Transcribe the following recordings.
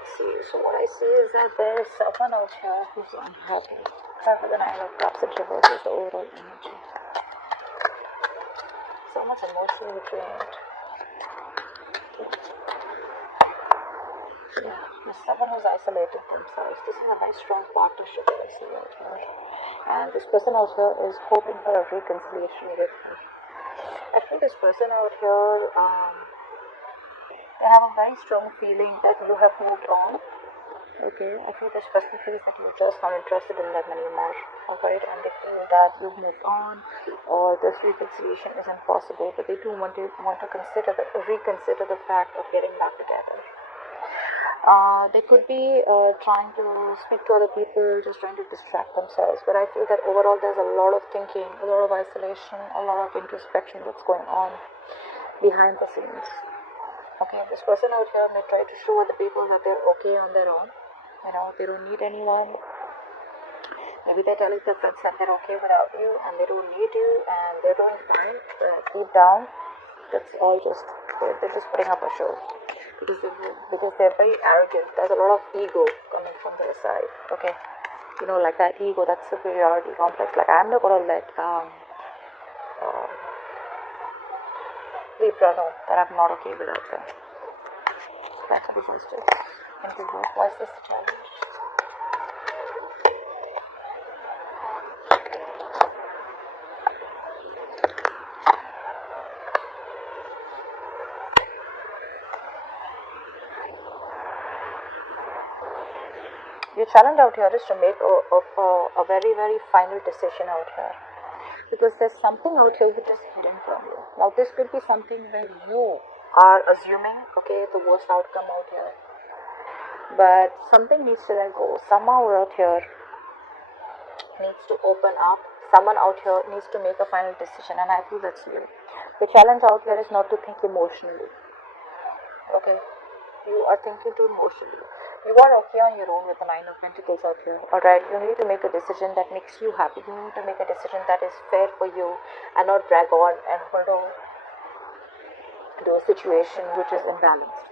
let's see. So what I see is that there is someone out here who's unhappy. However, the Nine of Cups, it reverses the overall energy. Someone's emotionally drained. Yeah, there's someone who's isolated themselves. This is a very strong partnership that I see out here. And this person out here is hoping for a reconciliation with me. I feel this person out here, they have a very strong feeling that you have moved on. Okay, I feel this person feels that you're just not interested in them anymore. Alright, and they feel that you've moved on or this reconciliation is impossible, but they do want to reconsider the fact of getting back together. They could be trying to speak to other people, just trying to distract themselves. But I feel that overall there's a lot of thinking, a lot of isolation, a lot of introspection that's going on behind the scenes. Okay, this person out here may try to show other people that they're okay on their own. You know, they don't need anyone. Maybe they're telling their friends that they're okay without you and they don't need you and they're doing fine. But deep down, that's all just, they're just putting up a show. Because they're very arrogant. There's a lot of ego coming from their side. Okay, you know, like that ego, that superiority complex. Like, I'm not gonna let Libra know that I'm not okay without them. That's what it is. In reverse, why is this the challenge? Your challenge out here is to make a very, very final decision out here. Because there's something out here which is hidden from you. Now, this could be something where you are assuming, okay, the worst outcome out here. But something needs to let go. Someone out here needs to open up. Someone out here needs to make a final decision, and I feel that's you. The challenge out here is not to think emotionally. Okay? You are thinking too emotionally. You are okay on your own with the Nine of Pentacles out here. Alright? You need to make a decision that makes you happy. You need to make a decision that is fair for you and not drag on and hold on to a situation which is imbalanced.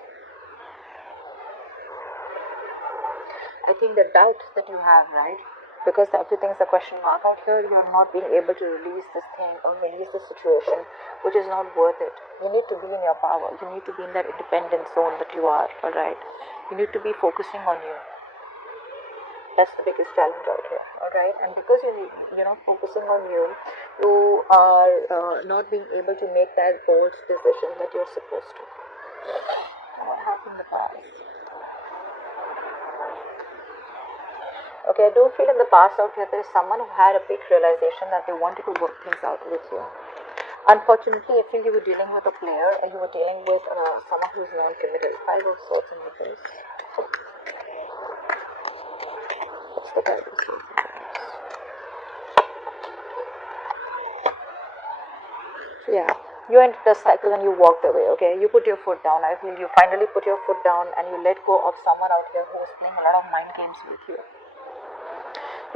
I think the doubt that you have, right? Because everything's a question mark out here, you're not being able to release this thing or release this situation, which is not worth it. You need to be in your power. You need to be in that independent zone that you are, alright? You need to be focusing on you. That's the biggest challenge out here, alright? And because you're not focusing on you, you are not being able to make that bold decision that you're supposed to. What happened in the past? Okay, I do feel in the past out here there is someone who had a big realization that they wanted to work things out with you. Unfortunately, I feel you were dealing with a player and you were dealing with someone who's non-committal. Five of Swords in reverse. What's the Five of Swords in reverse? Yeah, you entered the cycle and you walked away, okay? You put your foot down. I feel you finally put your foot down and you let go of someone out here who was playing a lot of mind games with you.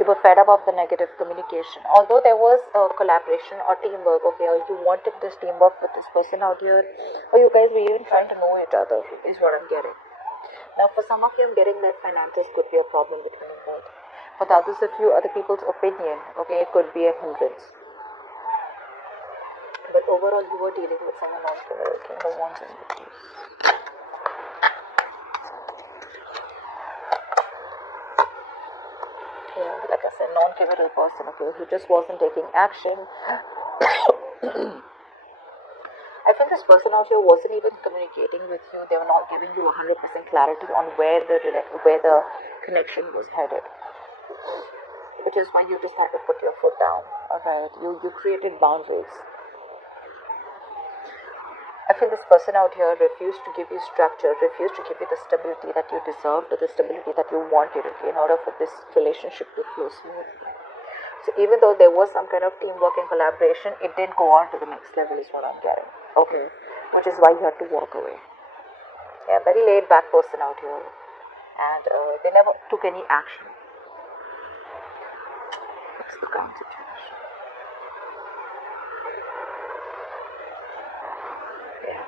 You were fed up of the negative communication. Although there was a collaboration or teamwork, okay, or you wanted this teamwork with this person out here, or you guys were even trying to know each other, is what I'm getting. Now, for some of you, I'm getting that finances could be a problem between you both. For the others of you, other people's opinion, okay, it could be a hindrance. But overall, you were dealing with someone else, okay, the ones in the case. Yeah, like I said, non-committal person, okay, who just wasn't taking action. I think this person out here wasn't even communicating with you. They were not giving you 100% clarity on where the connection was headed. Which is why you just had to put your foot down. Alright, you created boundaries. I feel this person out here refused to give you structure, refused to give you the stability that you deserved, or the stability that you wanted, okay, in order for this relationship to flow smoothly. So even though there was some kind of teamwork and collaboration, it didn't go on to the next level is what I'm getting. Okay, which is why you had to walk away. Yeah, very laid back person out here. And they never took any action. What's the current situation? Yeah.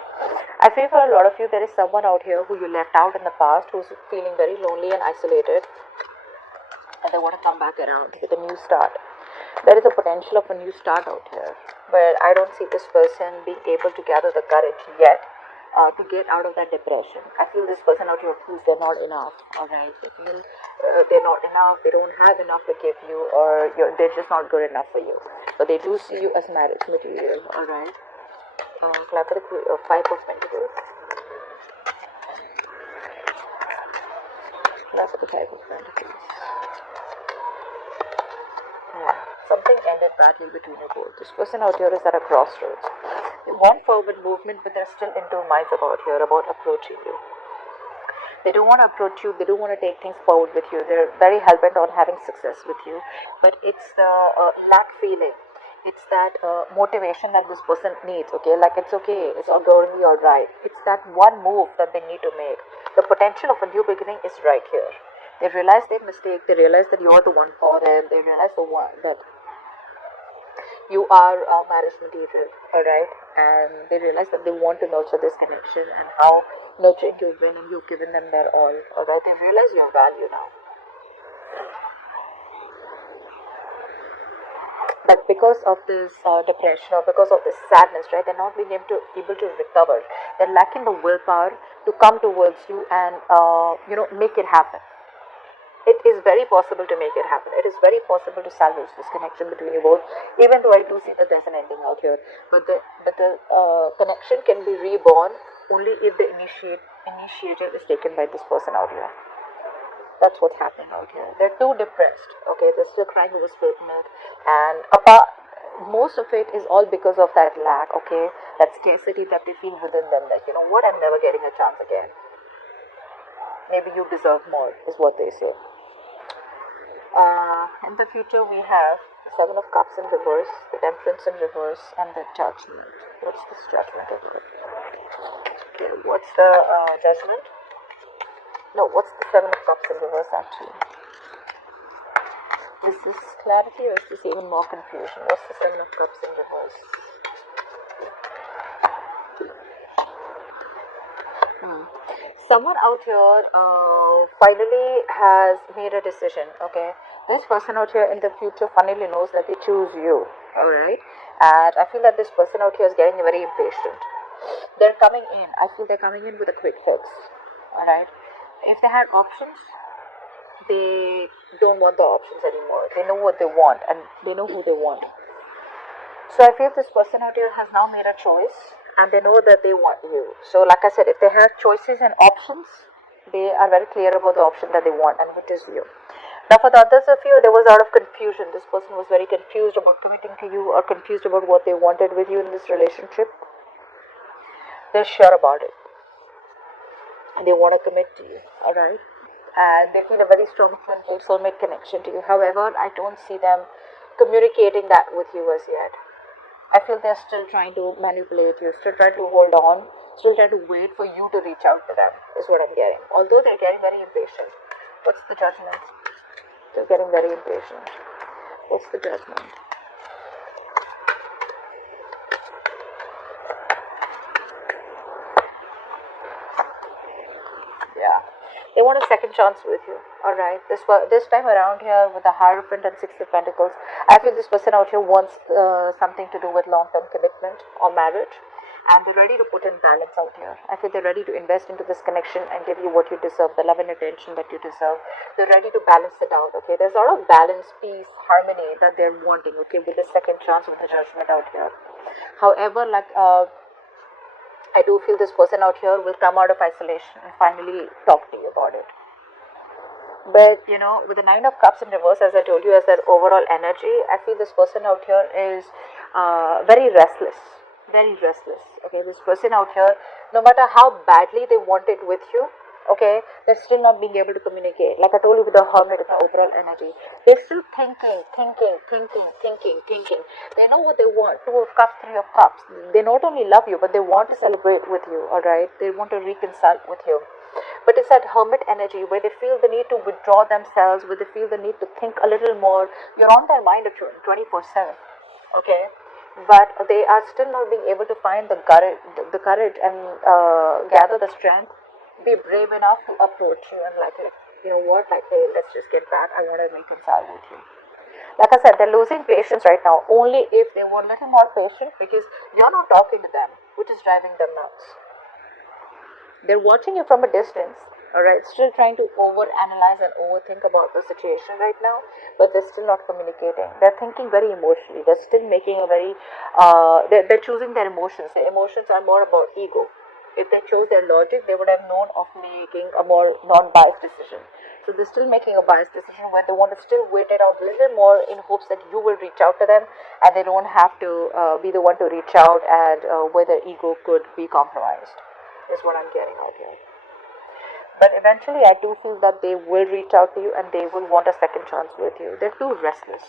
I feel for a lot of you, there is someone out here who you left out in the past, who's feeling very lonely and isolated, and they want to come back around with a new start. There is a potential of a new start out here, but I don't see this person being able to gather the courage yet to get out of that depression. I feel this person out here feels they're not enough, alright? They feel they're not enough, they don't have enough to give you, or they're just not good enough for you. But they do see you as marriage material, alright? Clap for the Five of Pentacles. Clap for the Five of Pentacles. Yeah. Something ended badly between you both. This person out here is at a crossroads. They want forward movement, but they're still in two minds about approaching you. They don't want to approach you, they don't want to take things forward with you. They're very hell-bent on having success with you. But it's the lack feeling. It's that motivation that this person needs, okay? Like, it's okay, it's all going to be alright. It's that one move that they need to make. The potential of a new beginning is right here. They realize their mistake, they realize that you're the one for them, they realize that you are marriage material, alright? And they realize that they want to nurture this connection, and how nurturing you've been, and you've given them their all, alright? They realize your value now. But because of this depression, or because of this sadness, right, they're not being able to recover. They're lacking the willpower to come towards you and make it happen. It is very possible to make it happen. It is very possible to salvage this connection between you both, even though I do see that there's an ending out here. But the connection can be reborn only if the initiative is taken by this person out here. That's what's happening out here. They're too depressed, okay? They're still crying over spilt milk, and most of it is all because of that lack, okay? That scarcity that they feel within them, that, you know what, I'm never getting a chance again. Maybe you deserve more, is what they say. In the future, we have the Seven of Cups in reverse, the Temperance in reverse, and the Judgment. What's this Judgment about? Okay, what's the Judgment? No, what's the Seven of Cups in reverse actually? Is this clarity, or is this even more confusion? What's the Seven of Cups in reverse? Someone out here finally has made a decision, okay? This person out here in the future finally knows that they choose you, alright? And I feel that this person out here is getting very impatient. They're coming in. I feel they're coming in with a quick fix, alright? If they had options, they don't want the options anymore. They know what they want, and they know who they want. So I feel this person out here has now made a choice, and they know that they want you. So like I said, if they have choices and options, they are very clear about the option that they want, and which is you. Now for the others of you, there was a lot of confusion. This person was very confused about committing to you, or confused about what they wanted with you in this relationship. They're sure about it, and they want to commit to you, alright? And they feel a very strong soulmate connection to you. However, I don't see them communicating that with you as yet. I feel they're still trying to manipulate you, still trying to hold on, still trying to wait for you to reach out to them, is what I'm getting. Although they're getting very impatient. What's the Judgment? They're getting very impatient. What's the Judgment? Yeah. They want a second chance with you, alright? This time around here with the Hierophant and Six of Pentacles, I feel this person out here wants something to do with long-term commitment or marriage, and they're ready to put in balance out here. I feel they're ready to invest into this connection and give you what you deserve, the love and attention that you deserve. They're ready to balance it out, okay? There's a lot of balance, peace, harmony that they're wanting, okay, with the second chance, with the Judgment out here. However, like, I do feel this person out here will come out of isolation and finally talk to you about it. But, you know, with the Nine of Cups in reverse, as I told you, as that overall energy, I feel this person out here is very restless. Very restless. Okay, this person out here, no matter how badly they want it with you, okay, they're still not being able to communicate. Like I told you with the Hermit, with the overall energy, they're still thinking. They know what they want. Two of Cups, Three of Cups. They not only love you, but they want to celebrate with you, alright? They want to reconcile with you. But it's that Hermit energy where they feel the need to withdraw themselves, where they feel the need to think a little more. You're on their mind 24/7, okay? but they are still not being able to find the courage and gather the strength, be brave enough to approach you and like, you know what, like, hey, let's just get back. I want to reconcile with you. Like I said, they're losing patience right now. Only if they were a little more patient, because you're not talking to them, which is driving them nuts. They're watching you from a distance, alright, still trying to overanalyze and overthink about the situation right now, but they're still not communicating. They're thinking very emotionally. They're still making a very, they're choosing their emotions. Their emotions are more about ego. If they chose their logic, they would have known of making a more non-biased decision. So they're still making a biased decision where they want to still wait it out a little more in hopes that you will reach out to them and they don't have to be the one to reach out, and where their ego could be compromised, is what I'm getting out here. But eventually I do feel that they will reach out to you and they will want a second chance with you. They're too restless.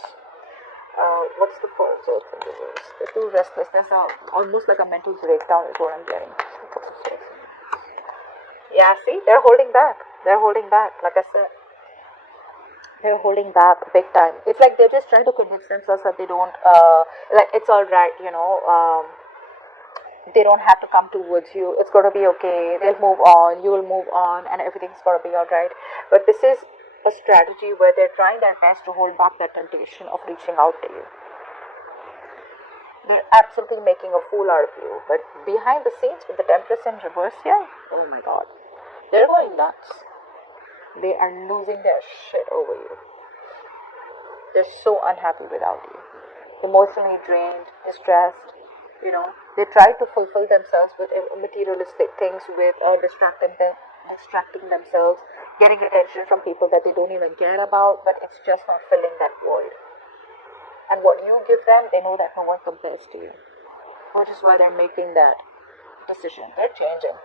What's the first in reverse? They're too restless. There's almost like a mental breakdown is what I'm getting. Yeah, see, they're holding back. They're holding back. Like I said, they're holding back big time. It's like they're just trying to convince themselves that they don't, like, it's all right, they don't have to come towards you. It's going to be okay. They'll move on. You will move on, and everything's going to be all right. But this is a strategy where they're trying their best to hold back that temptation of reaching out to you. They're absolutely making a fool out of you. But behind the scenes, with the Temperance in reverse here, oh my God, they're going nuts. They are losing their shit over you. They're so unhappy without you. Emotionally drained, distressed. They try to fulfill themselves with materialistic things, with distracting themselves, getting attention from people that they don't even care about, but it's just not filling that void. And what you give them, they know that no one compares to you, which is why they're making that decision. They're changing.